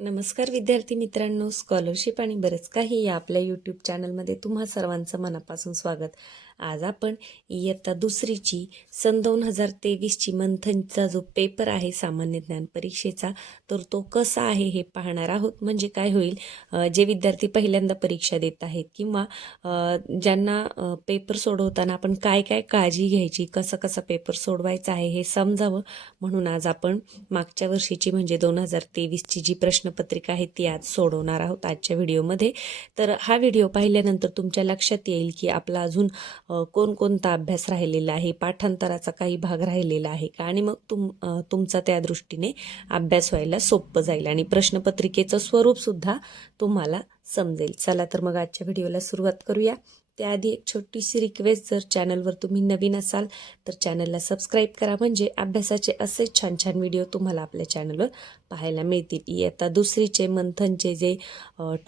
नमस्कार विद्यार्थी मित्रांनो, स्कॉलरशिप आणि बरंच काही या आपल्या यूट्यूब चॅनलमध्ये तुम्हा सर्वांचं मनापासून स्वागत. आज आपण इयत्ता दुसरीची सन 2023ची मंथनचा जो पेपर आहे सामान्य ज्ञान परीक्षेचा, तर तो कसा आहे हे पाहणार आहोत. म्हणजे काय होईल, जे विद्यार्थी पहिल्यांदा परीक्षा देत आहेत किंवा ज्यांना पेपर सोडवताना आपण काय काय काळजी घ्यायची, कसा कसा पेपर सोडवायचा आहे हे समजावं म्हणून आज आपण मागच्या वर्षीची म्हणजे 2023ची जी प्रश्नपत्रिका आहे ती आज सोडवणार आहोत आजच्या व्हिडिओमध्ये. तर हा व्हिडिओ पाहिल्यानंतर तुमच्या लक्षात येईल की आपला अजून कोणकोणता अभ्यास राहिलेला आहे, पाठांतराचा काही भाग राहिलेला आहे का, आणि मग तुमचा त्या दृष्टीने अभ्यास व्हायला सोपं जाईल आणि प्रश्नपत्रिकेचं स्वरूपसुद्धा तुम्हाला समजेल. चला तर मग आजच्या व्हिडिओला सुरुवात करूया. त्याआधी एक छोटीशी रिक्वेस्ट, जर चॅनलवर तुम्ही नवीन असाल तर चॅनलला सबस्क्राईब करा, म्हणजे अभ्यासाचे असे छान छान व्हिडिओ तुम्हाला आपल्या चॅनलवर पाहायला मिळतील. इयत्ता दुसरीचे मंथनचे जे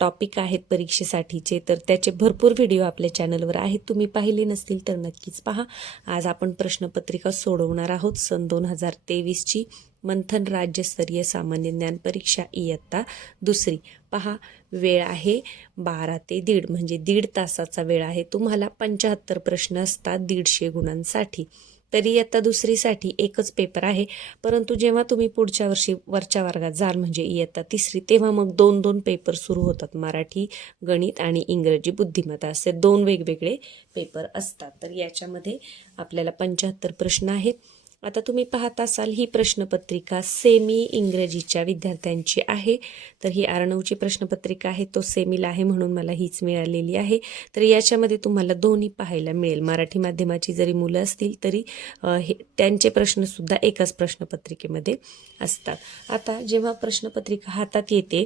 टॉपिक आहेत परीक्षेसाठीचे, तर त्याचे भरपूर व्हिडिओ आपल्या चॅनलवर आहेत. तुम्ही पाहिले नसतील तर नक्कीच पहा. आज आपण प्रश्नपत्रिका सोडवणार आहोत सन 2023ची मंथन राज्यस्तरीय सामान्य ज्ञान परीक्षा इयत्ता दुसरी. पहा, वेळ आहे 12 ते 1:30 म्हणजे 1.5 तासाचा वेळ आहे. तुम्हाला 75 प्रश्न असतात 150 गुणांसाठी. तरी इयत्ता दुसरीसाठी एकच पेपर आहे, परंतु जेव्हा तुम्ही पुढच्या वर्षी वरच्या वर्गात जाल म्हणजे इयत्ता तिसरी, तेव्हा मग 2-2 पेपर सुरू होतात. मराठी, गणित आणि इंग्रजी बुद्धिमत्ता असे 2 वेगवेगळे पेपर असतात. तर याच्यामध्ये आपल्याला 75 प्रश्न आहेत. आता तुम्ही पाहत असाल ही प्रश्नपत्रिका सेमी इंग्रजीच्या विद्यार्थ्यांची आहे. तर ही आर्णवची प्रश्नपत्रिका आहे, तो सेमीला आहे म्हणून मला हीच मिळालेली आहे. तर याच्यामध्ये तुम्हाला दोन्ही पाहायला मिळेल. मराठी माध्यमाची जरी मुलं असतील तरी त्यांचे प्रश्नसुद्धा एकाच प्रश्नपत्रिकेमध्ये असतात. आता जेव्हा प्रश्नपत्रिका हातात येते,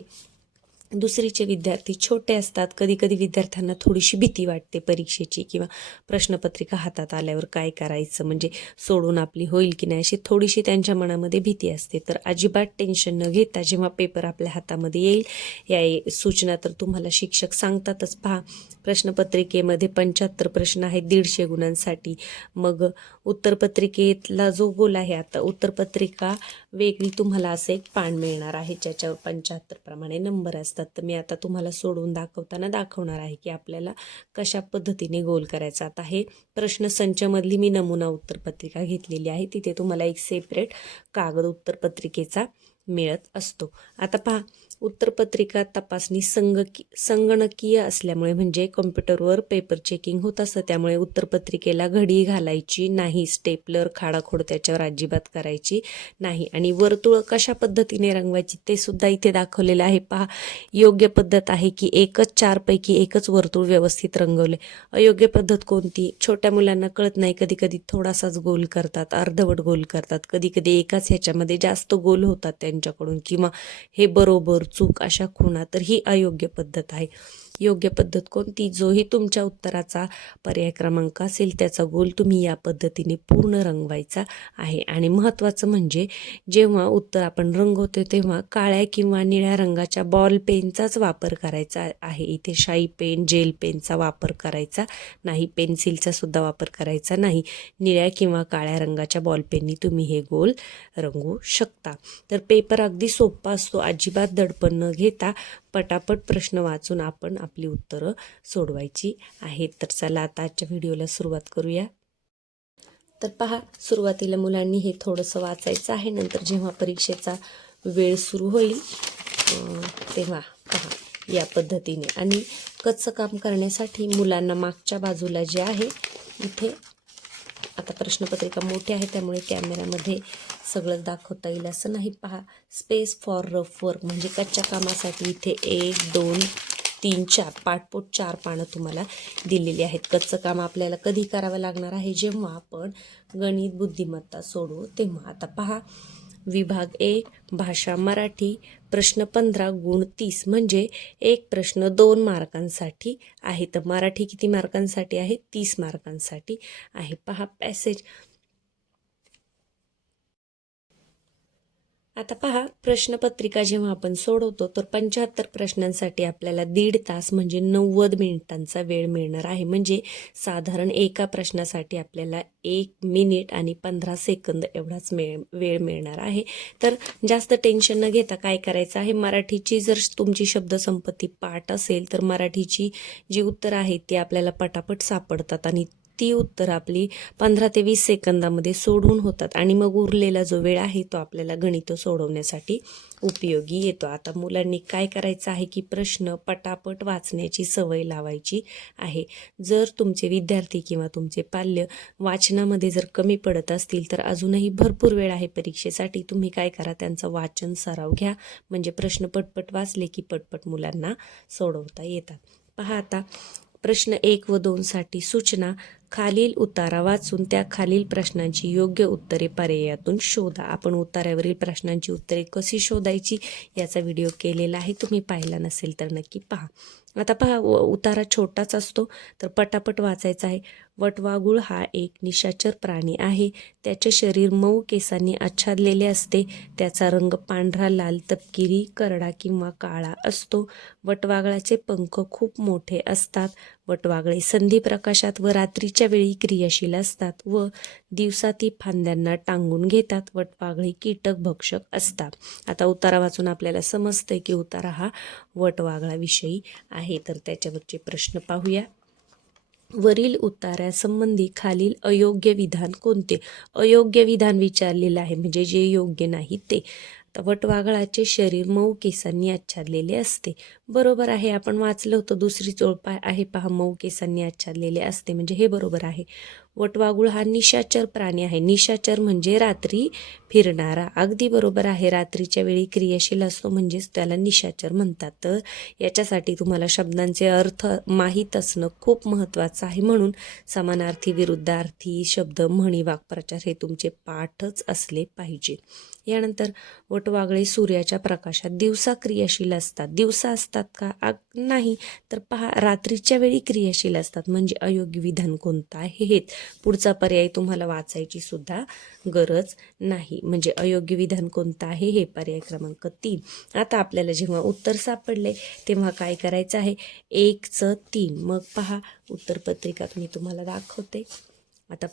दुसरीचे विद्यार्थी छोटे असतात. कधी कधी विद्यार्थ्यांना थोडीशी भीती वाटते परीक्षेची, किंवा प्रश्नपत्रिका हातात आल्यावर काय करायचं, म्हणजे सोडून आपली होईल की नाही, अशी थोडीशी त्यांच्या मनामध्ये भीती असते. तर अजिबात टेन्शन न घेता जेव्हा पेपर आपल्या हातामध्ये येईल, या सूचना तर तुम्हाला शिक्षक सांगतातच. पहा, प्रश्नपत्रिकेमध्ये 75 प्रश्न आहेत 150 गुणांसाठी. मग उत्तरपत्रिकेतला जो गोल आहे, आता उत्तरपत्रिका वेगळी तुम्हाला असं एक पान मिळणार आहे ज्याच्यावर 75 प्रमाणे नंबर असतात. तर मी आता तुम्हाला सोडवून दाखवणार आहे की आपल्याला कशा पद्धतीने गोल करायचा. आता हे प्रश्नसंचमधली मी नमुना उत्तरपत्रिका घेतलेली आहे, तिथे तुम्हाला एक सेपरेट कागद उत्तरपत्रिकेचा मिळत असतो. आता पहा, उत्तरपत्रिका तपासणी संगणकीय असल्यामुळे म्हणजे कॉम्प्युटरवर पेपर चेकिंग होत असतं, त्यामुळे उत्तरपत्रिकेला घडी घालायची नाही, स्टेपलर खाडाखोड त्याच्यावर अजिबात करायची नाही, आणि वर्तुळ कशा पद्धतीने रंगवायची ते सुद्धा इथे दाखवलेलं आहे. पहा, योग्य पद्धत आहे की एकच 4 पैकी एकच वर्तुळ व्यवस्थित रंगवले. अयोग्य पद्धत कोणती? छोट्या मुलांना कळत नाही, कधी कधी थोडासाच गोल करतात, अर्धवट गोल करतात, कधी कधी एकाच ह्याच्यामध्ये जास्त गोल होतात त्यांच्याकडून, किंवा हे बरोबर चूक अशा खुणा. तर ही अयोग्य पद्धत आहे. योग्य पद्धत कोणती? जोही तुमच्या उत्तराचा पर्याय क्रमांक असेल त्याचा गोल तुम्ही या पद्धतीने पूर्ण रंगवायचा आहे. आणि महत्त्वाचं म्हणजे जेव्हा उत्तर आपण रंगवतो तेव्हा काळ्या किंवा निळ्या रंगाच्या बॉल पेनचाच वापर करायचा आहे. इथे शाई पेन, जेल पेनचा वापर करायचा नाही, पेन्सिलचा सुद्धा वापर करायचा नाही. निळ्या किंवा काळ्या रंगाच्या बॉल पेननी तुम्ही हे गोल रंगवू शकता. तर पेपर अगदी सोपा असतो. अजिबात दडपण न घेता पटापट प्रश्न वाचून आपण आपली उत्तरं सोडवायची आहेत. तर चला आता आजच्या व्हिडिओला सुरुवात करूया. तर पहा, सुरुवातीला मुलांनी हे थोडंसं वाचायचं आहे. नंतर जेव्हा परीक्षेचा वेळ सुरू होईल तेव्हा पहा या पद्धतीने. आणि कच्चं काम करण्यासाठी मुलांना मागच्या बाजूला जे आहे इथे, आता प्रश्नपत्रिका मोठी आहे त्यामुळे कॅमेऱ्यामध्ये सगळं दाखवता येईल असं नाही. पहा, स्पेस फॉर रफ वर्क म्हणजे कच्च्या कामासाठी इथे 1, 2, 3, 4 पाठपोट 4 पानं तुम्हाला दिलेली आहेत. कच्चं काम आपल्याला कधी करावं लागणार आहे? जेव्हा आपण गणित बुद्धिमत्ता सोडवू तेव्हा. आता पहा, विभाग 1 भाषा मराठी, प्रश्न 15 गुण 30 म्हणजे एक प्रश्न 2 मार्कांसाठी आहे. तर मराठी किती मार्कांसाठी आहे? 30 मार्कांसाठी आहे. पहा, पॅसेज आता पहा, प्रश्नपत्रिका जेव्हा आपण सोडवतो तर 75 प्रश्नांसाठी आपल्याला 1.5 तास म्हणजे 90 मिनिटांचा वेळ मिळणार आहे. म्हणजे साधारण एका प्रश्नासाठी आपल्याला 1 मिनिट आणि 15 सेकंद एवढाच वेळ मिळणार आहे. तर जास्त टेन्शन न घेता काय करायचं आहे, मराठीची जर तुमची शब्दसंपत्ती पाठ असेल तर मराठीची जी उत्तरं आहेत ती आपल्याला पटापट सापडतात आणि ती उत्तर आपली 15 ते 20 सेकंदामध्ये सोडवून होतात आणि मग उरलेला जो वेळ आहे तो आपल्याला गणितं सोडवण्यासाठी उपयोगी येतो. आता मुलांनी काय करायचं आहे की प्रश्न पटापट वाचण्याची सवय लावायची आहे. जर तुमचे विद्यार्थी किंवा तुमचे पाल्य वाचनामध्ये जर कमी पडत असतील तर अजूनही भरपूर वेळ आहे परीक्षेसाठी. तुम्ही काय करा, त्यांचा वाचन सराव घ्या, म्हणजे प्रश्न पटपट वाचले की पटपट मुलांना सोडवता येतात. पहा आता प्रश्न 1 व 2 साठी सूचना. खालील उतारा वाचून त्या खालील प्रश्नांची योग्य उत्तरे पर्यायातून शोधा. आपण उतार्यावरील प्रश्नांची उत्तरे कशी शोधायची याचा व्हिडिओ केलेला आहे, तुम्ही पाहिला नसेल तर नक्की पहा. आता पहा, उतारा छोटाच असतो तर पटापट वाचायचा आहे. वटवाघूळ हा एक निशाचर प्राणी आहे. त्याचे शरीर मऊ केसांनी आच्छादलेले असते. त्याचा रंग पांढरा, लाल, तपकिरी, करडा किंवा काळा असतो. वटवाघळाचे पंख खूप मोठे असतात. वटवाघळे संधी प्रकाशात व रात्रीच्या वेळी क्रियाशील असतात व दिवसा ती फांद्यांना टांगून घेतात. वटवाघळे कीटक भक्षक असतात. आता उतारा वाचून आपल्याला समजतंय की उतारा हा वटवाघळाविषयी आहे. तर त्याच्यावरचे प्रश्न पाहूया. वरील उतार्यासंबंधी खालील अयोग्य विधान कोणते? अयोग्य विधान विचारलेलं आहे, म्हणजे जे योग्य नाही ते. तर वटवाघळाचे शरीर मऊ केसांनी आच्छादलेले असते. बरोबर आहे, आपण वाचलं होतं. दुसरी ओळ आहे पहा, मऊ केसांनी आच्छादलेले असते, म्हणजे हे बरोबर आहे. वटवाघूळ हा निशाचर प्राणी आहे. निशाचर म्हणजे रात्री फिरणारा. अगदी बरोबर आहे, रात्रीच्या वेळी क्रियाशील असतो म्हणजेच त्याला निशाचर म्हणतात. तर याच्यासाठी तुम्हाला शब्दांचे अर्थ माहीत असणं खूप महत्त्वाचं आहे. म्हणून समानार्थी, विरुद्धार्थी शब्द, म्हणी, वाक्प्रचार हे तुमचे पाठच असले पाहिजे. यानंतर वटवाघळे सूर्याच्या प्रकाशात दिवसा क्रियाशील असतात. दिवसा असतात का? नाही. तर पहा, रात्रीच्या वेळी क्रियाशील असतात, म्हणजे अयोग्य विधान कोणतं आहे हेच. पुढचा पर्याय तुम्हाला वाचायची सुद्धा गरज नाही, म्हणजे अयोग्य विधान कोणतं आहे हे पर्याय क्रमांक 3. आता आपल्याला जेव्हा उत्तर सापडले तेव्हा काय करायचं आहे, 1चं 3. मग पहा, उत्तरपत्रिका मी तुम्हाला दाखवते. आता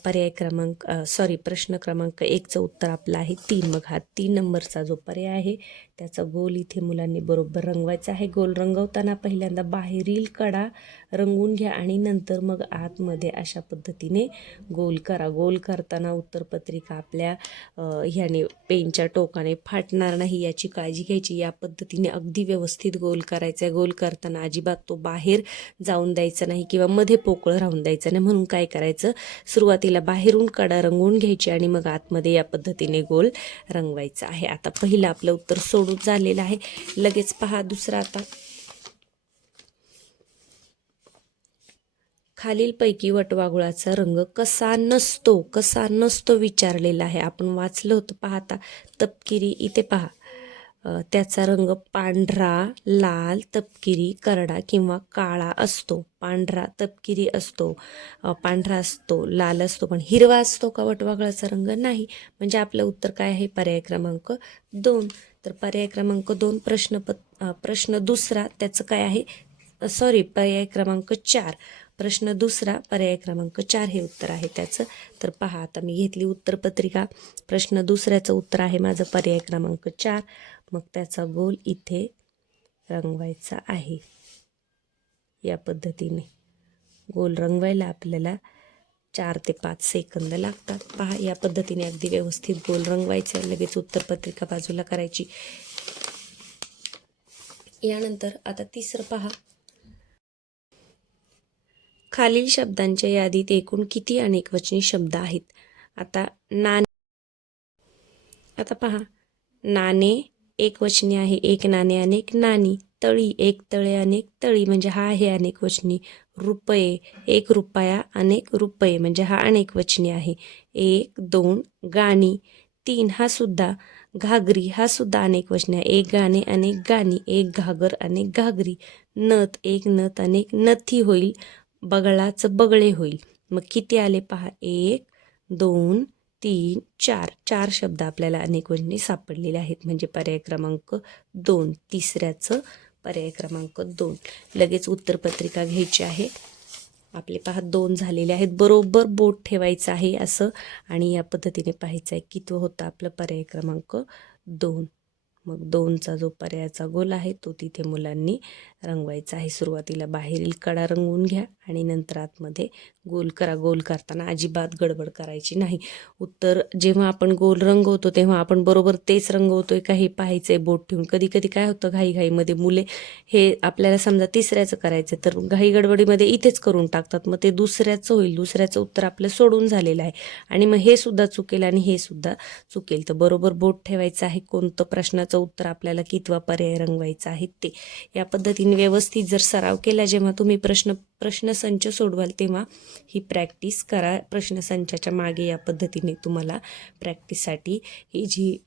प्रश्न क्रमांक 1चं उत्तर आपलं आहे 3. मग हा 3 नंबरचा जो पर्याय आहे त्याचा गोल इथे मुलांनी बरोबर रंगवायचा आहे. गोल रंगवताना पहिल्यांदा बाहेरील कडा रंगवून घ्या आणि नंतर मग आतमध्ये अशा पद्धतीने गोल करा. गोल करताना उत्तरपत्रिका आपल्या ह्याने पेनच्या टोकाने फाटणार नाही याची काळजी घ्यायची. या पद्धतीने अगदी व्यवस्थित गोल करायचा आहे. गोल करताना अजिबात तो बाहेर जाऊन द्यायचा नाही किंवा मध्ये पोकळ राहून द्यायचं नाही. म्हणून काय करायचं, सुरुवातीला बाहेरून कडा रंगवून घ्यायची आणि मग आतमध्ये या पद्धतीने गोल रंगवायचा आहे. आता पहिलं आपलं उत्तर सोडून झालेलं आहे. लगेच पहा दुसरा. आता खालीलपैकी वटवाघुळाचा रंग कसा नसतो विचारलेला आहे. आपण वाचलं होतं. पाहता तपकिरी, इथे पहा त्याचा रंग पांढरा, लाल, तपकिरी, करडा किंवा काळा असतो. पांढरा, तपकिरी असतो, पांढरा असतो, लाल असतो, पण हिरवा असतो का वटवाघळाचा रंग? नाही. म्हणजे आपलं उत्तर काय आहे, पर्याय क्रमांक 2. तर पर्याय क्रमांक 2 प्रश्न दुसरा त्याचं काय आहे, पर्याय क्रमांक 4. प्रश्न दुसरा पर्याय क्रमांक 4 हे उत्तर आहे त्याचं. तर पहा, आता मी घेतली उत्तरपत्रिका. प्रश्न दुसऱ्याचं उत्तर आहे माझं पर्याय क्रमांक 4. मग त्याचा गोल इथे रंगवायचा आहे. या पद्धतीने गोल रंगवायला आपल्याला 4 ते 5 सेकंद लागतात. पहा, या पद्धतीने अगदी व्यवस्थित गोल रंगवायचा. लगेच उत्तरपत्रिका बाजूला करायची. यानंतर आता तिसरं पहा, खालील शब्दांच्या यादीत एकूण किती अनेकवचनी शब्द आहेत? आता पहा, नाणे एकवचनी आहे, एक नाणे अनेक नाणी. तळी एक तळे अनेक तळी, म्हणजे हा आहे अनेकवचनी. रुपये एक रुपया अनेक रुपये, म्हणजे हा अनेकवचनी आहे. 1 2 गाणी 3 हा सुद्धा. घागरी हा सुद्धा अनेकवचनी आहे. एक गाणे अनेक गाणी. एक घागर अनेक घागरी. नथ एक नथ अनेक नथी होईल. बगळाचं बगळे होईल. मग किती आले पहा, 1 2 3 4 4 शब्द आपल्याला अनेक वचने सापडलेले आहेत. म्हणजे पर्याय क्रमांक 2, तिसऱ्याचं पर्याय क्रमांक 2. लगेच उत्तरपत्रिका घ्यायची आहे. आपले पहा 2 झालेले आहेत. बरोबर बोट ठेवायचं आहे असं आणि या पद्धतीने पाहायचं आहे की तो होता आपला पर्याय क्रमांक 2. मग 2चा जो पर्यायाचा गोल आहे तो तिथे मुलांनी रंगवायचा आहे. सुरुवातीला बाहेरील कडा रंगवून घ्या आणि नंतर आतमध्ये गोल करा. गोल करताना अजिबात गडबड करायची नाही. उत्तर जेव्हा आपण गोल रंगवतो तेव्हा आपण बरोबर तेच रंगवतोय का हे पाहायचंय बोट ठेवून. कधी कधी काय होतं, घाईघाईमध्ये मुले हे आपल्याला समजा तिसऱ्याचं करायचं तर घाई गडबडीमध्ये इथेच करून टाकतात. मग ते दुसऱ्याचं होईल. दुसऱ्याचं उत्तर आपलं सोडून झालेलं आहे आणि मग हे सुद्धा चुकेल आणि हे सुद्धा चुकेल. तर बरोबर बोट ठेवायचं आहे. कोणतं प्रश्नाचं उत्तर आपल्याला कितवा पर्याय रंगवायचा आहे ते. या पद्धतीने व्यवस्थित जर सराव केला जेव्हा तुम्ही प्रश्नसंच सोडवाल तेव्हा ही प्रॅक्टिस करा. प्रश्नसंचाच्या मागे या पद्धतीने तुम्हाला प्रॅक्टिससाठी ही जी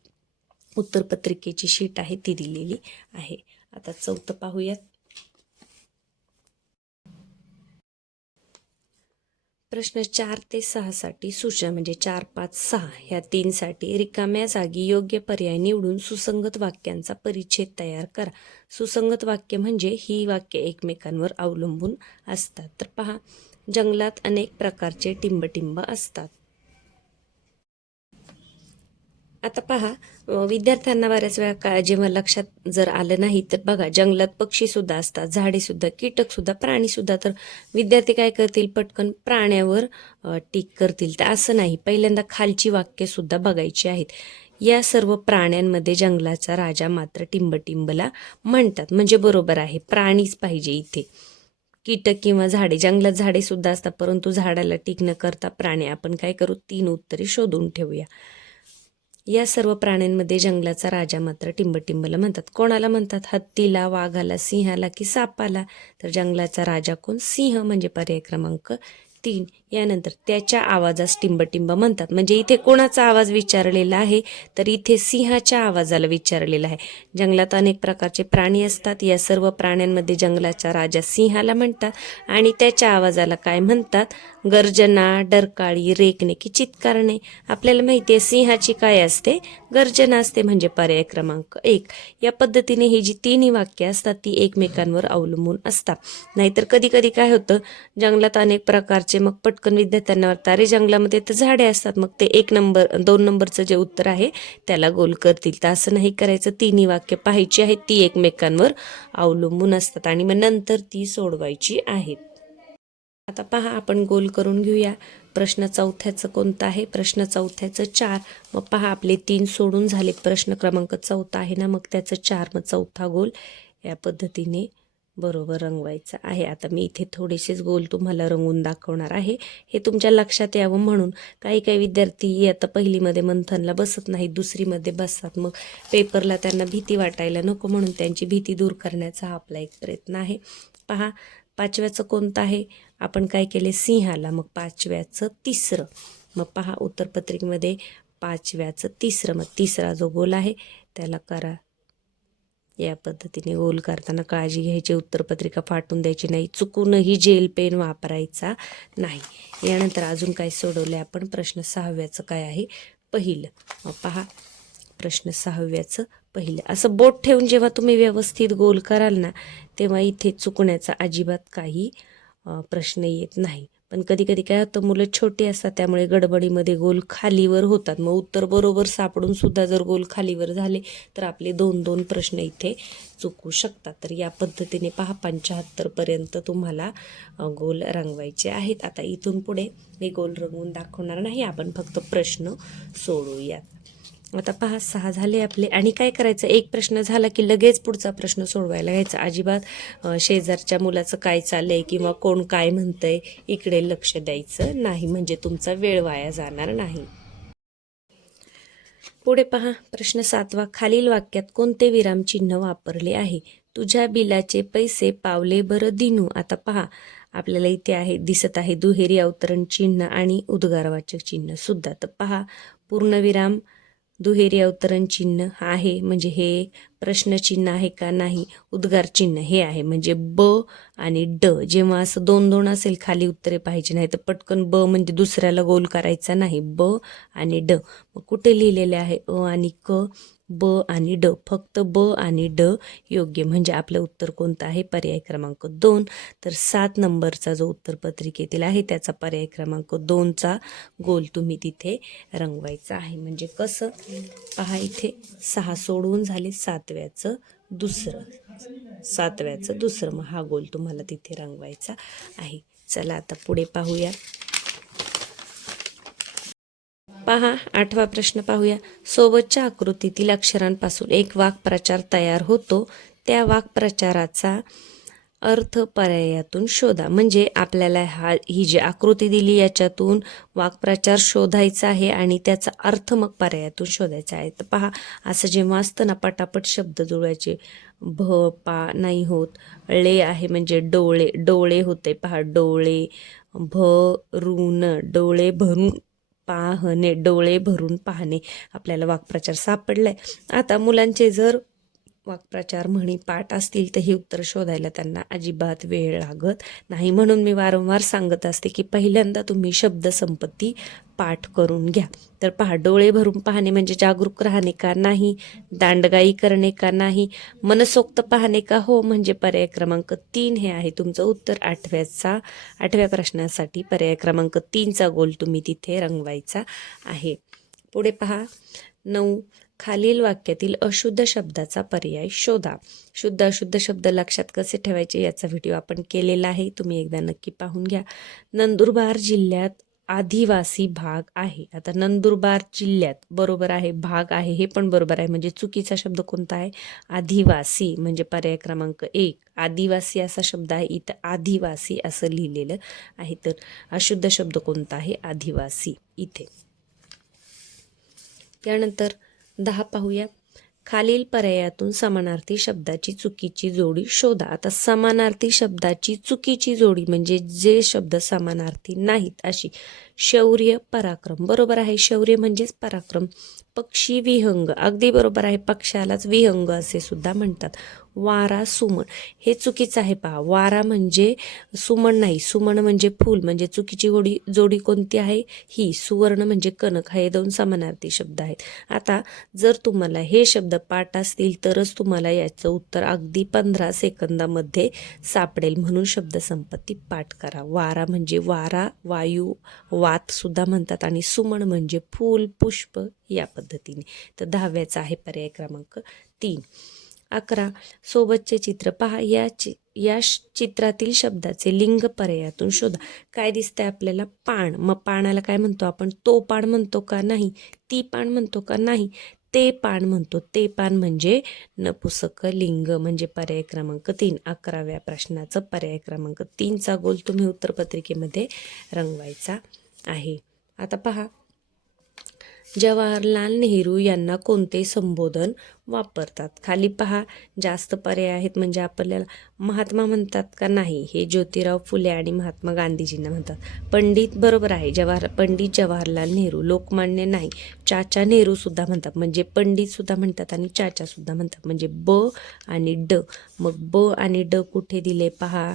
उत्तरपत्रिकेची शीट आहे ती दिलेली आहे. आता 4थं पाहूयात. प्रश्न 4 ते 6 साठी सूचना म्हणजे 4, 5, 6 ह्या 3 साठी रिकाम्या जागी योग्य पर्याय निवडून सुसंगत वाक्यांचा परिच्छेद तयार करा. सुसंगत वाक्य म्हणजे ही वाक्य एकमेकांवर अवलंबून असतात. तर पहा, जंगलात अनेक प्रकारचे टिंबटिंब असतात. आता पहा, विद्यार्थ्यांना बऱ्याच वेळा जेव्हा लक्षात जर आलं नाही तर बघा, जंगलात पक्षी सुद्धा असतात, झाडे सुद्धा, कीटक सुद्धा, प्राणी सुद्धा. तर विद्यार्थी काय करतील, पटकन प्राण्यावर टिक करतील. तर असं नाही, पहिल्यांदा खालची वाक्य सुद्धा बघायची आहेत. या सर्व प्राण्यांमध्ये जंगलाचा राजा मात्र टिंबटिंबला म्हणतात. म्हणजे बरोबर आहे, प्राणीच पाहिजे इथे. कीटक किंवा झाडे, जंगलात झाडे सुद्धा असतात परंतु झाडाला टिक न करता प्राणी. आपण काय करू, 3 उत्तरे शोधून ठेवूया. या सर्व प्राण्यांमध्ये जंगलाचा राजा मात्र टिंबटिंबला म्हणतात. कोणाला म्हणतात, हत्तीला, वाघाला, सिंहाला की सापाला. तर जंगलाचा राजा कोण, सिंह. म्हणजे पर्याय क्रमांक 3. यानंतर त्याच्या आवाजास टिंबटिंब म्हणतात. म्हणजे इथे कोणाचा आवाज विचारलेला आहे, तर इथे सिंहाच्या आवाजाला विचारलेला आहे. जंगलात अनेक प्रकारचे प्राणी असतात. या सर्व प्राण्यांमध्ये जंगलाचा राजा सिंहाला म्हणतात आणि त्याच्या आवाजाला काय म्हणतात, गर्जना, डरकाळी, रेकणे की चित्कारणे. आपल्याला माहिती आहे सिंहाची काय असते, गर्जना असते. म्हणजे पर्याय क्रमांक 1. या पद्धतीने ही जी 3 वाक्य असतात ती एकमेकांवर अवलंबून असतात. नाहीतर कधी कधी काय होतं, जंगलात अनेक प्रकारचे, मग पटकन विद्यार्थ्यांना वाटतं अरे जंगलामध्ये तर झाडे असतात, मग ते 2 नंबरचं जे उत्तर आहे त्याला गोल करतील. तर असं नाही करायचं. 3 वाक्य पाहायची आहेत, ती एकमेकांवर अवलंबून असतात आणि मग नंतर ती सोडवायची आहेत. आता पहा, आपण गोल करून घेऊया. प्रश्न 4थ्याचं कोणतं आहे, प्रश्न 4थ्याचं 4. मग पहा, आपले 3 सोडून झाले. प्रश्न क्रमांक 4 आहे ना, मग त्याचं 4. मग 4था गोल या पद्धतीने बरोबर रंगवायचा आहे. आता मी इथे थोडेसेच गोल तुम्हाला रंगवून दाखवणार आहे, हे तुमच्या लक्षात यावं म्हणून. काही काही विद्यार्थी आता पहिलीमध्ये मंथनला बसत नाहीत, दुसरीमध्ये बसतात. मग पेपरला त्यांना भीती वाटायला नको म्हणून त्यांची भीती दूर करण्याचा हा आपला एक प्रयत्न आहे. पहा, 5व्याचं कोणतं आहे, आपण काय केले, सिंहाला. मग 5व्याचं 3रं. मग पहा, उत्तरपत्रिकेमध्ये 5व्याचं 3रं. मग 3रा जो गोल आहे त्याला करा. या पद्धतीने गोल करताना काळजी घ्यायची, उत्तरपत्रिका फाटून द्यायची नाही, चुकूनही जेल पेन वापरायचा नाही. यानंतर अजून काय सोडवले आपण, प्रश्न 6व्याचं काय आहे, पहिलं. मग पहा, प्रश्न 6व्याचं पहिलं. असं बोट ठेवून जेव्हा तुम्ही व्यवस्थित गोल कराल ना, तेव्हा इथे चुकण्याचा अजिबात काही प्रश्न येत नाही. पण कधी कधी काय होतं, मुलं छोटी असतात त्यामुळे गडबडीमध्ये गोल खालीवर होतात. मग उत्तर बरोबर सापडून सुद्धा जर गोल खालीवर झाले तर आपले 2-2 प्रश्न इथे चुकू शकतात. तर या पद्धतीने पहा, 75 पर्यंत तुम्हाला गोल रंगवायचे आहेत. आता इथून पुढे मी गोल रंगवून दाखवणार नाही, आपण फक्त प्रश्न सोडवूयात. आता पहा, 6 झाले आपले. आणि काय करायचं, एक प्रश्न झाला की लगेच पुढचा प्रश्न सोडवायला घ्यायचा. अजिबात शेजारच्या मुलाचं काय चाललंय किंवा कोण काय म्हणतंय इकडे लक्ष द्यायचं नाही, म्हणजे तुमचा वेळ वाया जाणार नाही. पुढे पहा, प्रश्न 7वा. खालील वाक्यात कोणते विरामचिन्ह वापरले आहे, तुझ्या बिलाचे पैसे पावले बरं दिनू. आता पहा, आपल्याला इथे आहे, दिसत आहे दुहेरी अवतरण चिन्ह आणि उद्गारवाचक चिन्ह सुद्धा. तर पहा, पूर्णविराम दुहेरी अवतरण चिन्ह आहे म्हणजे हे प्रश्नचिन्ह आहे का नाही, उद्गार चिन्ह हे आहे म्हणजे ब आणि ड. जेव्हा असं दोन दोन असेल खाली उत्तरे पाहिजे नाही तर पटकन ब म्हणजे दुसऱ्याला गोल करायचा नाही, ब आणि ड. मग कुठे लिहिलेले आहे अ आणि क, ब आणि ड, फक्त ब आणि ड योग्य म्हणजे आपलं उत्तर कोणतं आहे, पर्याय क्रमांक 2. तर 7 नंबरचा जो उत्तरपत्रिकेतील आहे त्याचा पर्याय क्रमांक 2चा गोल तुम्ही तिथे रंगवायचा आहे. म्हणजे कसं पहा, इथे 6 सोडवून झाले, 7व्याचं दुसरं मग हा गोल तुम्हाला तिथे रंगवायचा आहे. चला आता पुढे पाहूया. पहा 8वा प्रश्न पाहूया. सोबतच्या आकृतीतील अक्षरांपासून एक वाक्प्रचार तयार होतो, त्या वाक्प्रचाराचा अर्थ पर्यायातून शोधा. म्हणजे आपल्याला ही जी आकृती दिली याच्यातून वाक्प्रचार शोधायचा आहे आणि त्याचा अर्थ मग पर्यायातून शोधायचा आहे. तर पहा, असं जेव्हा असतं ना पटापट शब्द जुळवायचे, भ पा नाही होत, ळे आहे म्हणजे डोळे, डोळे होते पहा, डोळे, भरून डोळे भरून पाहणे, डोळे भरून पाहणे, आपल्याला वाक्प्रचार सापडलाय. आता मुलांचे जर वाक्प्रचार म्हणी पाठ असतील तर हे उत्तर शोधायला त्यांना अजिबात वेळ लागत नाही. म्हणून मी वारंवार सांगत असते की पहिल्यांदा तुम्ही शब्दसंपत्ती पाठ करून घ्या. तर पहा, डोळे भरून पाहणे म्हणजे जागरूक राहणे का नाही, दांडगाई करणे का नाही, मनसोक्त पाहणे का हो, म्हणजे पर्याय क्रमांक 3 हे आहे तुमचं उत्तर. 8व्या प्रश्नासाठी पर्याय क्रमांक 3चा गोल तुम्ही तिथे रंगवायचा आहे. पुढे पहा 9. खालील वाक्यातील अशुद्ध शब्दाचा पर्याय शोधा. शुद्ध अशुद्ध शब्द लक्षात कसे ठेवायचे याचा व्हिडिओ आपण केलेला आहे, तुम्ही एकदा नक्की पाहून घ्या. नंदुरबार जिल्ह्यात आदिवासी भाग आहे. आता नंदुरबार जिल्ह्यात बरोबर आहे, भाग आहे हे पण बरोबर आहे, म्हणजे चुकीचा शब्द कोणता आहे, आदिवासी, म्हणजे पर्याय क्रमांक 1. आदिवासी असा शब्द आहे, इथं आदिवासी असं लिहिलेलं आहे. तर अशुद्ध शब्द कोणता आहे, आदिवासी इथे. त्यानंतर 10 पाहूया. खालील पर्यायातून समानार्थी शब्दाची चुकीची जोडी शोधा. आता समानार्थी शब्दाची चुकीची जोडी म्हणजे जे शब्द समानार्थी नाहीत अशी. शौर्य, पराक्रम, बरोबर आहे, शौर्य म्हणजेच पराक्रम. पक्षी, विहंग, अगदी बरोबर आहे, पक्षालाच विहंग असे सुद्धा म्हणतात. वारा, सुमन, हे चुकीचं आहे पहा, वारा म्हणजे सुमन नाही, सुमन म्हणजे फूल, म्हणजे चुकीची जोडी कोणती आहे ही. सुवर्ण म्हणजे कनक, हे 2 समानार्थी शब्द आहेत. आता जर तुम्हाला हे शब्द पाठ असतील तरच तुम्हाला याचं उत्तर अगदी 15 सेकंदामध्ये सापडेल, म्हणून शब्दसंपत्ती पाठ करा. वारा म्हणजे वारा, वायू, वात सुद्धा म्हणतात, आणि सुमन म्हणजे फूल, पुष्प, या पद्धतीने. तर 10व्याचा आहे पर्याय क्रमांक 3. 11. सोबतचे चित्र पहा, या चित्रातील शब्दाचे लिंग पर्यायातून शोधा. काय दिसतंय आपल्याला, पान, मग पानाला काय म्हणतो आपण, तो पान म्हणतो का नाही, ती पान म्हणतो का नाही, ते पान म्हणतो. ते पान म्हणजे नपुसक लिंग, म्हणजे पर्याय क्रमांक 3. 11व्या प्रश्नाचं पर्याय क्रमांक 3चा गोल तुम्ही उत्तरपत्रिकेमध्ये रंगवायचा आहे. आता पहा, जवाहरलाल नेहरू यांना कोणते संबोधन वापरतात. खाली पहा, जास्त पर्याय आहेत, म्हणजे आपल्याला महात्मा म्हणतात का नाही, हे ज्योतिराव फुले आणि महात्मा गांधीजींना म्हणतात. पंडित, बरोबर आहे, पंडित जवाहरलाल नेहरू. लोकमान्य नाही, चाचा नेहरू सुद्धा म्हणतात, म्हणजे पंडित सुद्धा म्हणतात आणि चाचा सुद्धा म्हणतात, म्हणजे ब आणि ड. मग ब आणि ड कुठे दिले पहा,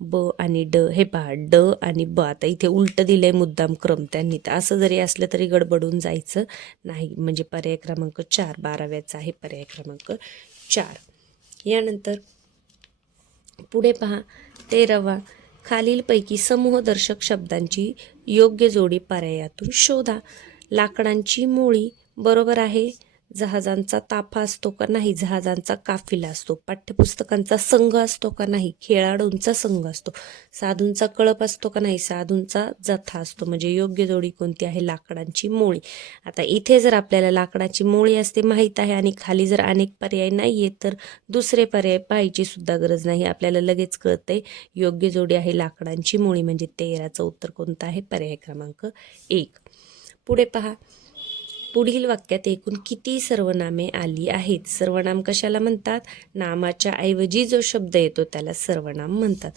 ब आणि ड, हे पहा, ड आणि ब. आता इथे उलट दिलंय मुद्दाम क्रम त्यांनी, तर असं जरी असलं तरी गडबडून जायचं नाही, म्हणजे पर्याय क्रमांक 4. 12व्याचा आहे पर्याय क्रमांक 4. यानंतर पुढे पहा 13वा. खालीलपैकी समूहदर्शक शब्दांची योग्य जोडी पर्यायातून शोधा. लाकडांची मोळी, बरोबर आहे, जहाजांचा ताफा असतो का नाही, जहाजांचा काफिला असतो. पाठ्यपुस्तकांचा संघ असतो का नाही, खेळाडूंचा संघ असतो. साधूंचा कळप असतो का नाही, साधूंचा जथा असतो. म्हणजे योग्य जोडी कोणती आहे, लाकडांची मोळी. आता इथे जर आपल्याला लाकडाची मोळी असते माहीत आहे आणि खाली जर अनेक पर्याय नाहीये तर दुसरे पर्याय पाहायची सुद्धा गरज नाही, आपल्याला लगेच कळतंय योग्य जोडी आहे लाकडांची मोळी. म्हणजे 13चं उत्तर कोणतं आहे, पर्याय क्रमांक 1. पुढे पहा, पुढील वाक्यात एकूण किती सर्वनामे आली आहेत. सर्वनाम कशाला म्हणतात, नामाच्या ऐवजी जो शब्द येतो त्याला सर्वनाम म्हणतात.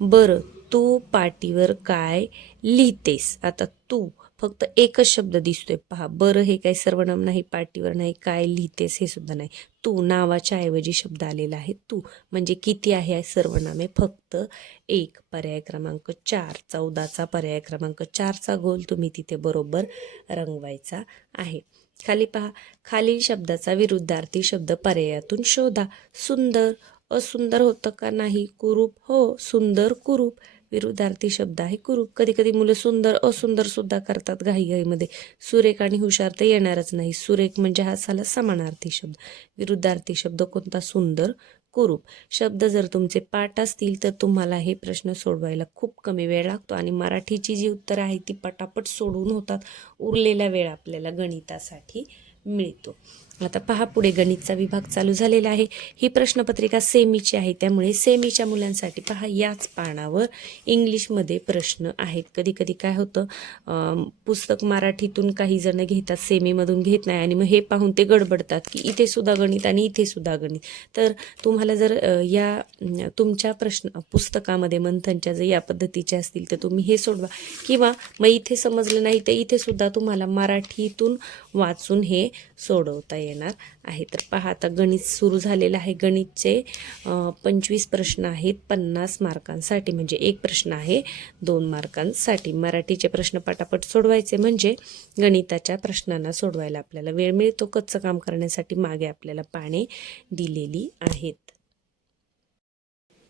बरं, तू पाटीवर काय लिहितेस. आता तू फक्त एकच शब्द दिसतोय पहा. बरं हे काही सर्वनाम नाही, पाटीवर नाही, काय लिहितेस हे सुद्धा नाही. तू नावाच्या ऐवजी शब्द आलेला आहे तू, म्हणजे किती आहे सर्वनाम आहे फक्त एक. पर्याय क्रमांक 4, 14चा पर्याय क्रमांक 4चा गोल तुम्ही तिथे बरोबर रंगवायचा आहे. खाली पहा, खालील शब्दाचा विरुद्धार्थी शब्द पर्यायातून शोधा. सुंदर असुंदर होतं का नाही? कुरूप हो, सुंदर कुरूप. विरुद्धार्थी शब्द आहे कुरूप. कधी कधी मुलं सुंदर असुंदर सुद्धा करतात घाईघाईमध्ये. सुरेख आणि हुशार तर येणारच नाही. सुरेख म्हणजे हा झाला समानार्थी शब्द. विरुद्धार्थी शब्द कोणता? सुंदर कुरूप. शब्द जर तुमचे पाठ असतील तर तुम्हाला हे प्रश्न सोडवायला खूप कमी वेळ लागतो आणि मराठीची जी उत्तरं आहे ती पटापट सोडून होतात. उरलेला वेळ आपल्याला गणितासाठी मिळतो. आता पहा, पुढे गणितचा विभाग चालू झालेला आहे. ही प्रश्नपत्रिका सेमीची आहे, त्यामुळे सेमीच्या मुलांसाठी पहा याच पानावर इंग्लिशमध्ये प्रश्न आहेत. कधी कधी काय होतं, पुस्तक मराठीतून काही जण घेतात, सेमीमधून घेत नाही आणि मग हे पाहून ते गडबडतात की इथे सुद्धा गणित आणि इथे सुद्धा गणित. तर तुम्हाला जर या तुमच्या पुस्तकामध्ये मंथनच्या जर या पद्धतीचे असतील तर तुम्ही हे सोडवा, किंवा मग इथे समजलं नाही तर इथे सुद्धा तुम्हाला मराठीतून वाचून हे सोडवता येणार आहे. तर पहा, आता गणित सुरू झालेलं आहे. गणितचे 25 प्रश्न आहेत 50 मार्कांसाठी, म्हणजे एक प्रश्न आहे 2 मार्कांसाठी. मराठीचे प्रश्न पटापट सोडवायचे म्हणजे गणिताच्या प्रश्नांना सोडवायला आपल्याला वेळ मिळतो. कच्चं काम करण्यासाठी मागे आपल्याला पाने दिलेली आहेत.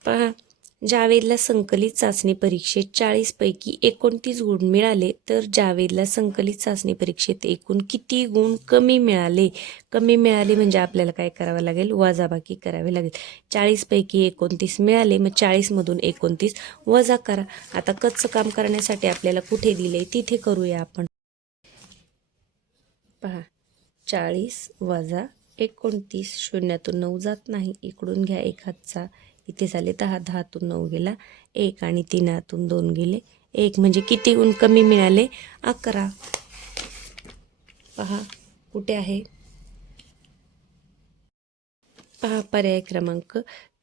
पहा, जावेदला संकलित चाचणी परीक्षेत 40 पैकी 29 गुण मिळाले तर जावेदला संकलित चाचणी परीक्षेत एकूण किती गुण कमी मिळाले? कमी मिळाले म्हणजे आपल्याला काय करावं लागेल? वजाबाकी करावी लागेल. 40 पैकी 29 मिळाले, मग 40 मधून 29 वजा करा. आता कच्चं काम करण्यासाठी आपल्याला कुठे दिले तिथे करूया आपण. पहा, 40 वजा 29, शून्यातून 9 जात नाही, इकडून घ्या एक हातचा, इथे झाले 10, 10तून 9 गेला 1 आणि 3 2 गेले 1, म्हणजे किती गुण कमी मिळाले? 11. पहा कुठे आहे? पहा, पर्याय क्रमांक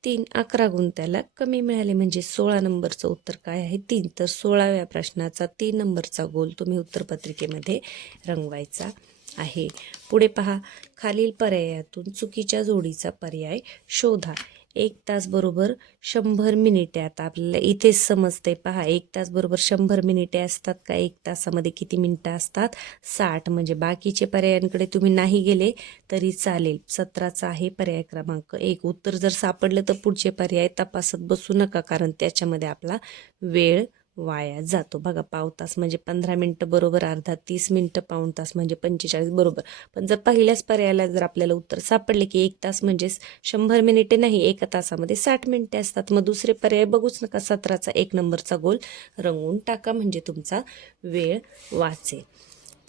3, 11 गुण त्याला कमी मिळाले, म्हणजे 16 नंबरचं उत्तर काय आहे? 3. तर 16व्या प्रश्नाचा 3 नंबरचा गोल तुम्ही उत्तरपत्रिकेमध्ये रंगवायचा आहे. पुढे पहा, खालील पर्यायातून चुकीच्या जोडीचा पर्याय शोधा. 1 तास बरोबर 100 मिनिटे. आता आपल्याला इथेच समजते. पहा, 1 तास बरोबर 100 मिनिटे असतात का? 1 तासामध्ये किती मिनिटं असतात? 60. म्हणजे बाकीचे पर्यायांकडे तुम्ही नाही गेले तरी चालेल. 17चा आहे पर्याय क्रमांक 1. उत्तर जर सापडलं तर पुढचे पर्याय तपासत बसू नका, कारण त्याच्यामध्ये आपला वेळ वाया जातो. बघा, पाव तास म्हणजे 15 मिनिटं बरोबर अर्धा, 30 मिनिटं पाऊण तास म्हणजे 45 बरोबर. पण जर पहिल्याच पर्यायाला जर आपल्याला उत्तर सापडले की 1 तास म्हणजे 100 मिनिटे नाही, 1 तासामध्ये 60 मिनिटे असतात, मग दुसरे पर्याय बघूच नका. 17चा 1 नंबरचा गोल रंगवून टाका, म्हणजे तुमचा वेळ वाचेल.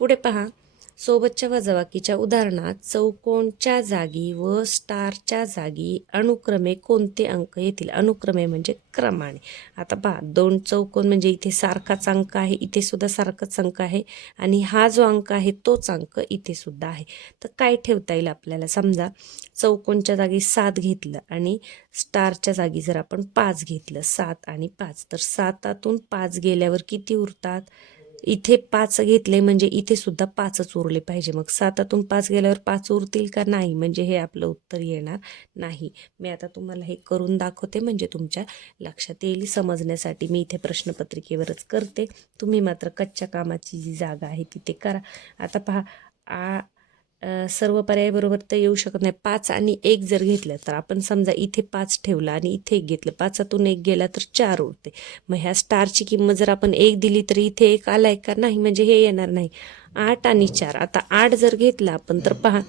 पुढे पहा, सोबतच्या वजाबाकीच्या उदाहरणात चौकोनच्या जागी व स्टारच्या जागी अनुक्रमे कोणते अंक येतील? अनुक्रमे म्हणजे क्रमाने. आता पहा, 2 चौकोन म्हणजे इथे सारखाच अंक आहे, इथे सुद्धा सारखाच अंक आहे, आणि हा जो अंक आहे तोच अंक इथे सुद्धा आहे. तर काय ठेवता येईल आपल्याला? समजा चौकोनच्या जागी 7 घेतलं आणि स्टारच्या जागी जर आपण 5 घेतलं, 7 आणि 5, तर 7तून 5 गेल्यावर किती उरतात? इथे 5 घेतले म्हणजे इथे सुद्धा 5च उरले पाहिजे. मग 7तून 5 गेल्यावर 5 उरतील का? नाही, म्हणजे हे आपलं उत्तर येणार नाही. मी आता तुम्हाला हे करून दाखवते, म्हणजे तुमच्या लक्षात येईल. समजण्यासाठी मी इथे प्रश्नपत्रिकेवरच करते, तुम्ही मात्र कच्च्या कामाची जी जागा आहे तिथे करा. आता पहा, सर्व पर्याय बरोबर तर येऊ शकत नाही. 5 आणि 1 जर घेतलं तर आपण समजा इथे 5 ठेवला आणि इथे 1 घेतलं, 5तून 1 गेला तर 4 उरते. मग ह्या स्टारची किंमत जर आपण 1 दिली तर इथे 1 आलाय का? नाही, म्हणजे हे येणार नाही. 8 आणि 4, आता 8 जर घेतला आपण तर पहा,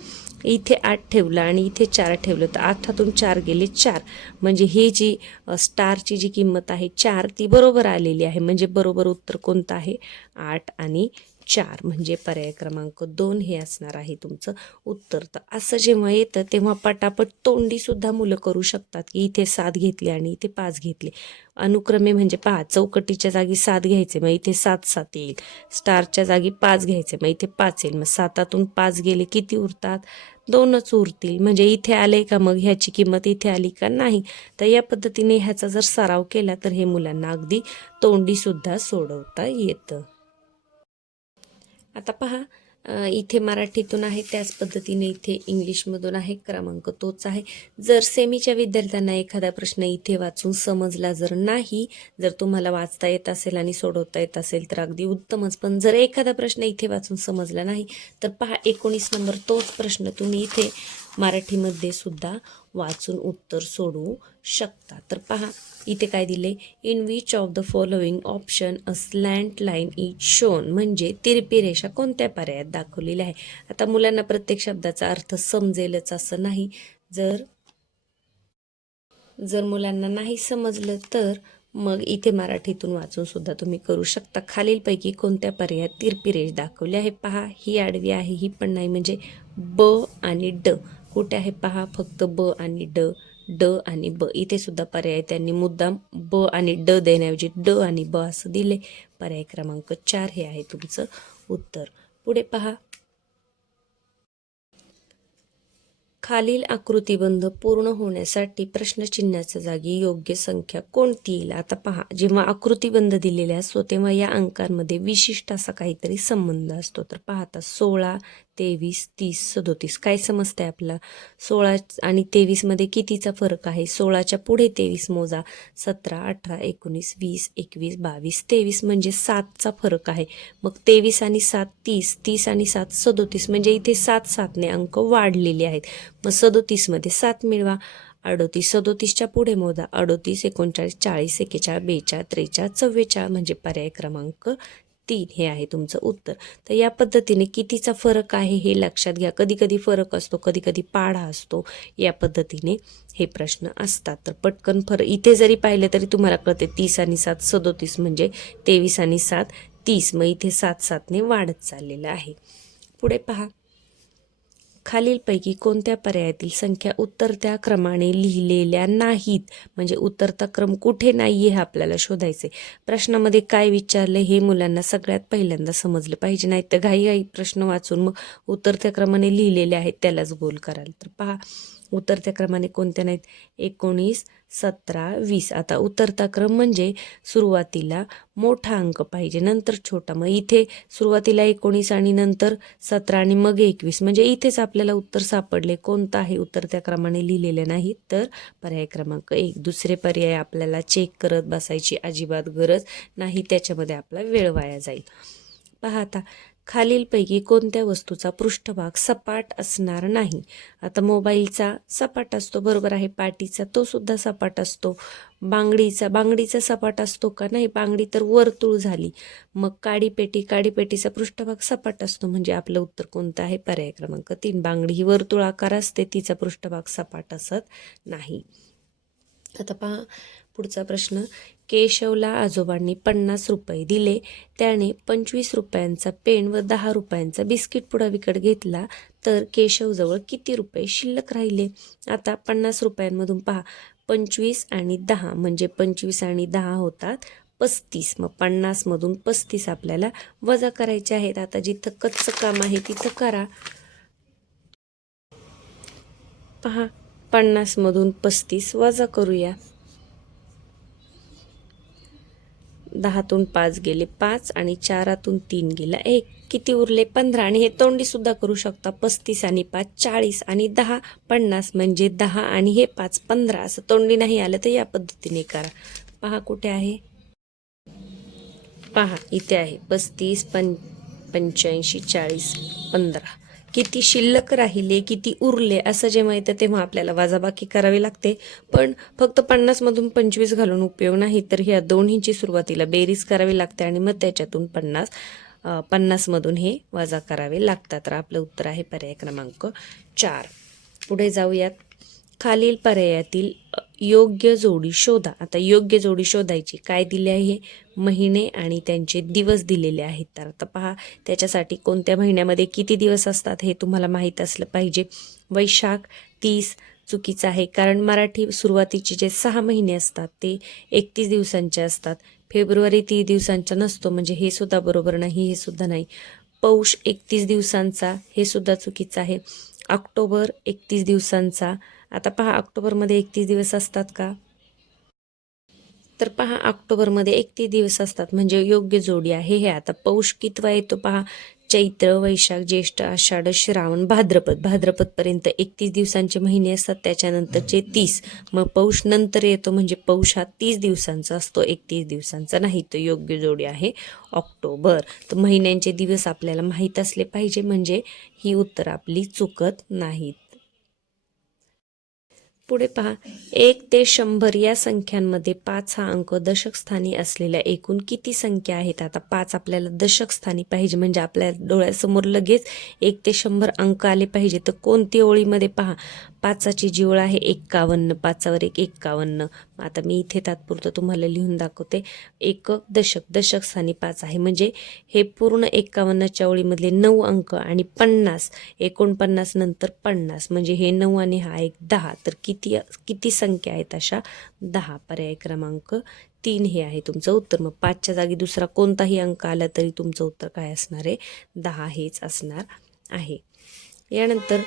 इथे 8 ठेवलं आणि इथे 4 ठेवलं तर 8तून 4 गेले 4, म्हणजे ही जी स्टारची जी किंमत आहे 4 ती बरोबर आलेली आहे. म्हणजे बरोबर उत्तर कोणतं आहे? 8 आणि 4, म्हणजे पर्याय क्रमांक 2 हे असणार आहे तुमचं उत्तर. तर असं जेव्हा येतं तेव्हा पटापट तोंडी सुद्धा मुलं करू शकतात की इथे 7 घेतले आणि इथे 5 घेतले. अनुक्रमे म्हणजे पहा, चौकटीच्या जागी 7 घ्यायचे, मग इथे 7 7 येईल. स्टारच्या जागी 5 घ्यायचे, मग इथे 5 येईल. मग 7तून 5 गेले किती उरतात? 2च उरतील. म्हणजे इथे आले का? मग ह्याची किंमत इथे आली का? नाही. तर या पद्धतीने ह्याचा जर सराव केला तर हे मुलांना अगदी तोंडी सुद्धा सोडवता येतं. आता पहा इथे मराठीतून आहे त्याच पद्धतीने इथे इंग्लिशमधून आहे, क्रमांक तोच आहे. जर सेमीच्या विद्यार्थ्यांना एखादा प्रश्न इथे वाचून समजला जर नाही, जर तुम्हाला वाचता येत असेल आणि सोडवता येत असेल तर अगदी उत्तमच. पण जर एखादा प्रश्न इथे वाचून समजला नाही तर पहा 19 नंबर तोच प्रश्न तुम्ही इथे मराठीमध्ये सुद्धा वाचून उत्तर सोडवू शकता. तर पहा इथे काय दिले, in which of the following option a slant line is shown, म्हणजे तिरपी रेषा कोणत्या पर्यायात दाखवलेल्या आहे. आता मुलांना प्रत्येक शब्दाचा अर्थ समजेलच असं नाही. जर मुलांना नाही समजलं तर मग इथे मराठीतून वाचून सुद्धा तुम्ही करू शकता. खालीलपैकी कोणत्या पर्यायात तिरपी रेष दाखवली आहे. पहा ही आडवी आहे, ही पण नाही, म्हणजे ब आणि ड. कुठे आहे पहा, फक्त ब आणि ड, ड आणि ब. इथे सुद्धा पर्याय त्यांनी मुद्दाम ब आणि ड देण्याऐवजी ड आणि ब असं दिले. पर्याय क्रमांक 4 हे आहे तुमचं उत्तर. पुढे पहा, खालील आकृतिबंध पूर्ण होण्यासाठी प्रश्नचिन्हाच्या जागी योग्य संख्या कोणती येईल. आता पहा, जेव्हा आकृतिबंध दिलेले असतो तेव्हा या अंकांमध्ये विशिष्ट असा काहीतरी संबंध असतो. तर पाहता 16, 23, 30, 37 काय समजतंय आपल्याला. 16 आणि 23 मध्ये कितीचा फरक आहे. 16च्या पुढे 23 मोजा, 17, 18, 19, 20, 21, 22, 23 म्हणजे 7चा फरक आहे. मग 23 आणि 7 30, 30 आणि 7 37, म्हणजे इथे 7 7ने अंक वाढलेले आहेत. मग 37 मध्ये 7 मिळवा. 38 37च्या पुढे मोजा, 38, 39, 40, 41, 42, 43, 44, म्हणजे पर्याय क्रमांक 3 हे आहे तुमचं उत्तर. तर या पद्धतीने कितीचा फरक आहे हे लक्षात घ्या. कधी कधी फरक असतो, कधी कधी पाढा असतो. या पद्धतीने हे प्रश्न असतात. तर पटकन फरक इथे जरी पाहिलं तरी तुम्हाला कळते 30 आणि 7 37, म्हणजे 23 आणि 7 30. मग इथे 7 7ने वाढत चाललेलं आहे. पुढे पहा, खालीलपैकी कोणत्या पर्यायातील संख्या उतरत्या क्रमाने लिहिलेल्या नाहीत, म्हणजे उतरता क्रम कुठे नाही हे आपल्याला शोधायचे. प्रश्नामध्ये काय विचारले हे मुलांना सगळ्यात पहिल्यांदा समजलं पाहिजे, नाही तर घाई प्रश्न वाचून मग उतरत्या क्रमाने लिहिलेले आहेत त्यालाच गोल कराल. तर पहा उतरत्या क्रमाने कोणत्या नाहीत, 19, 17, 20. आता उतरता क्रम म्हणजे सुरुवातीला मोठा अंक पाहिजे नंतर छोटा. मग इथे सुरुवातीला 19 आणि नंतर 17 आणि मग 21, म्हणजे इथेच आपल्याला उत्तर सापडले. कोणतं आहे उतरत्या क्रमाने लिहिलेले नाही, तर पर्याय क्रमांक 1. दुसरे पर्याय आपल्याला चेक करत बसायची अजिबात गरज नाही, त्याच्यामध्ये आपला वेळ वाया जाईल. पहा आता, खालीलपैकी कोणत्या वस्तूचा पृष्ठभाग सपाट असणार नाही. आता मोबाईलचा सपाट असतो, बरोबर आहे. पाटीचा तो सुद्धा सपाट असतो. बांगडीचा सपाट असतो का, नाही. बांगडी तर वर्तुळ झाली. मग काडीपेटीचा पृष्ठभाग सपाट असतो, म्हणजे आपलं उत्तर कोणतं आहे, पर्याय क्रमांक 3. बांगडी ही वर्तुळ आकार असते, तिचा पृष्ठभाग सपाट असत नाही. आता पहा पुढचा प्रश्न, केशवला आजोबांनी 50 रुपये दिले. त्याने 25 रुपयांचा पेन व 10 रुपयांचा बिस्किट पुडा विकत घेतला, तर केशवजवळ किती रुपये शिल्लक राहिले. आता 50 रुपयांमधून पहा 25 आणि 10, म्हणजे 25 आणि 10 होतात 35. मग 50 मधून 35 आपल्याला वजा करायचे आहेत. आता जिथं कच्चं काम आहे तिथं करा. पहा 50 मधून 35 वजा करूया. 10तून 5 गेले 5 आणि 4तून 3 गेला 1, किती उरले 15. आणि हे तोंडी सुद्धा करू शकता. 35 आणि 5 40 आणि 10 50, म्हणजे 10 आणि हे 5 15. असं तोंडी नाही आलं तर या पद्धतीने करा. पहा कुठे आहे, पहा इथे आहे 35 85 40 15. किती शिल्लक राहिले, किती उरले असं जेव्हा येतं तेव्हा आपल्याला वजाबाकी करावी लागते. पण फक्त 50 मधून 25 घालून उपयोग नाही, तर ह्या दोन्हींची सुरुवातीला बेरीज करावी लागते आणि मग त्याच्यातून 50 मधून हे वजा करावे लागतात. तर आपलं उत्तर आहे पर्याय क्रमांक 4. पुढे जाऊयात. खालील पर्यायातील योग्य जोडी शोधा. आता योग्य जोडी शोधायची. काय दिले आहे, महिने आणि त्यांचे दिवस दिलेले आहेत. तर आता पहा त्याच्यासाठी कोणत्या महिन्यामध्ये किती दिवस असतात हे तुम्हाला माहीत असलं पाहिजे. वैशाख 30 चुकीचं आहे, कारण मराठी सुरुवातीचे जे 6 महिने असतात ते 31 दिवसांचे असतात. फेब्रुवारी 30 दिवसांचा नसतो, म्हणजे हे सुद्धा बरोबर नाही, हे सुद्धा नाही. पौष 31 दिवसांचा, हे सुद्धा चुकीचं आहे. ऑक्टोबर 31 दिवसांचा. आता पहा ऑक्टोबरमध्ये 31 दिवस असतात का, तर पहा ऑक्टोबरमध्ये 31 दिवस असतात, म्हणजे योग्य जोडी आहे हे. आता पौष कितवा येतो पहा चैत्र, वैशाख, ज्येष्ठ, आषाढ, श्रावण, भाद्रपद. भाद्रपदपर्यंत 31 दिवसांचे महिने असतात, त्याच्यानंतरचे 30. मग पौष नंतर येतो, म्हणजे पौष हा 30 दिवसांचा असतो, 31 दिवसांचा नाही. तर योग्य जोडी आहे ऑक्टोबर. तर महिन्यांचे दिवस आपल्याला माहीत असले पाहिजे, म्हणजे ही उत्तर आपली चुकत नाहीत. पुढे पहा, 1 ते 100 या संख्यांमध्ये 5 हा अंक दशक स्थानी असलेल्या एकूण किती संख्या आहेत? आता 5 आपल्याला दशक स्थानी पाहिजे, म्हणजे आपल्या डोळ्यासमोर लगेच 1 ते 100 अंक आले पाहिजे. तर कोणती ओळीमध्ये पहा, 5ची जी ओळ आहे 51, 5वर 1 51. आता मी इथे तात्पुरतं तुम्हाला लिहून दाखवते. एकक दशक, दशक स्थानी 5 आहे, म्हणजे हे पूर्ण 51च्या ओळीमधले 9 अंक आणि 50, 49 नंतर 50, म्हणजे हे 9 आणि हा एक 10. तर किती संख्या आहेत अशा? 10. पर्याय क्रमांक 3 हे आहे तुमचं उत्तर. मग 5च्या जागी दुसरा कोणताही अंक आला तरी तुमचं उत्तर काय असणार आहे? 10 हेच असणार आहे. यानंतर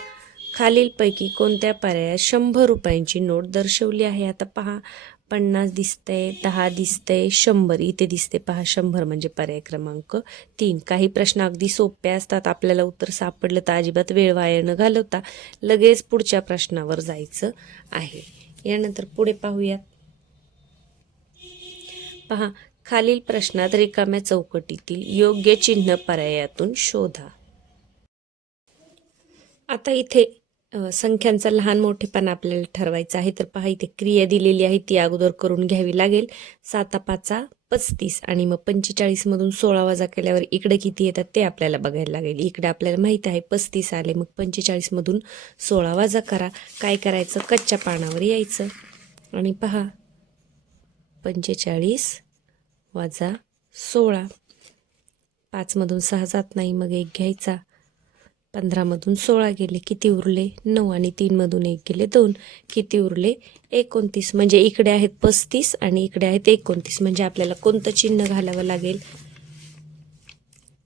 खालीलपैकी कोणत्या पर्यायात 100 रुपयांची नोट दर्शवली आहे? आता पहा, 50 दिसतंय, 10 दिसतंय, 100 इथे दिसते. पहा, 100 म्हणजे पर्याय क्रमांक 3. काही प्रश्न अगदी सोपे असतात, आपल्याला उत्तर सापडलं तर अजिबात वेळ वाया न घालवता लगेच पुढच्या प्रश्नावर जायचं आहे. यानंतर पुढे पाहूयात. पहा, खालील प्रश्नात रिकाम्या चौकटीतील योग्य चिन्ह पर्यायातून शोधा. आता इथे संख्यांचा लहान मोठेपणा आपल्याला ठरवायचा आहे. तर पहा, इथे क्रिया दिलेली आहे, ती अगोदर करून घ्यावी लागेल. 7 35 आणि मग 45 मधून 16 वजा केल्यावर इकडे किती येतात ते आपल्याला बघायला लागेल. इकडे आपल्याला माहित आहे 35 आले, मग 45 मधून 16 वजा करा. काय करायचं? कच्च्या पानावर यायचं आणि पहा, 45 वजा 16. 5 मधून 6 जात नाही, मग 1 घ्यायचा. 15 मधून 16 गेले, किती उरले? 9. आणि 3 मधून 1 गेले 2, किती उरले? 29. म्हणजे इकडे आहेत 35 आणि इकडे आहेत 29. म्हणजे आपल्याला कोणतं चिन्ह घालावं लागेल?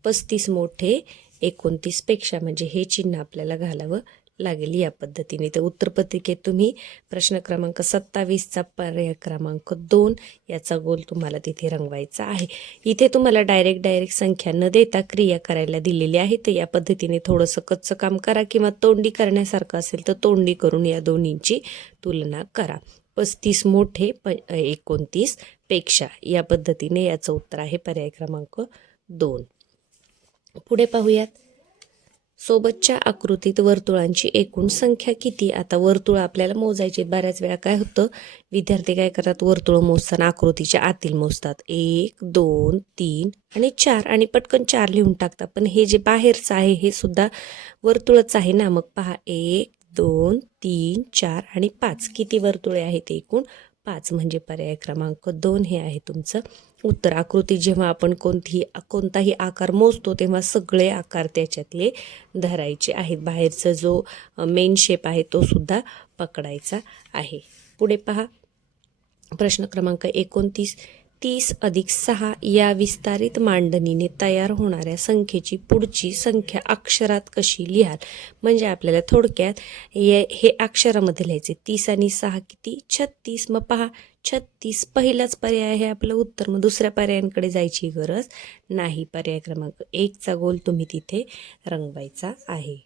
35 मोठे 29 पेक्षा, म्हणजे हे चिन्ह आपल्याला घालावं लागेल या पद्धतीने. तर उत्तरपत्रिकेत तुम्ही प्रश्न क्रमांक 27चा पर्याय क्रमांक 2 याचा गोल तुम्हाला तिथे रंगवायचा आहे. इथे तुम्हाला डायरेक्ट संख्या न देता क्रिया करायला दिलेली आहे. तर या पद्धतीने थोडंसं कच्चं काम करा, किंवा तोंडी करण्यासारखं असेल तर तोंडी करून या दोन्हींची तुलना करा. 35 मोठे 29 पेक्षा, या पद्धतीने याचं उत्तर आहे पर्याय क्रमांक 2. पुढे पाहूयात. सोबतच्या आकृतीत वर्तुळांची एकूण संख्या किती? आता वर्तुळ आपल्याला मोजायचे. बऱ्याच वेळा काय होतं, विद्यार्थी काय करतात, वर्तुळ मोजताना आकृतीच्या आतील मोजतात. 1 2 3 आणि 4 आणि पटकन 4 लिहून टाकतात. पण हे जे बाहेरचं आहे हे सुद्धा वर्तुळच आहे ना. मग पहा, 1 2 3 4 आणि 5, किती वर्तुळे आहेत एकूण? 5, म्हणजे पर्याय क्रमांक 2 हे आहे तुमचं उत्तर. आकृती जेव्हा आपण कोणताही आकार मोजतो तेव्हा सगळे आकार त्याच्यातले धरायचे आहेत. बाहेरचा जो मेन शेप आहे तो सुद्धा पकडायचा आहे. पुढे पहा, प्रश्न क्रमांक 29. 30 अधिक 6 या विस्तारित मांडणीने तयार होणाऱ्या संख्येची पुढची संख्या अक्षरात कशी लिहाल? म्हणजे आपल्याला थोडक्यात हे अक्षरामध्ये लिहायचे. 30 आणि 6 किती? 36. मग पहा, 36 पहिलाच पर्याय आहे आपलं उत्तर. मग दुसऱ्या पर्यायांकडे जायची गरज नाही. पर्याय क्रमांक 1चा गोल तुम्ही तिथे रंगवायचा आहे.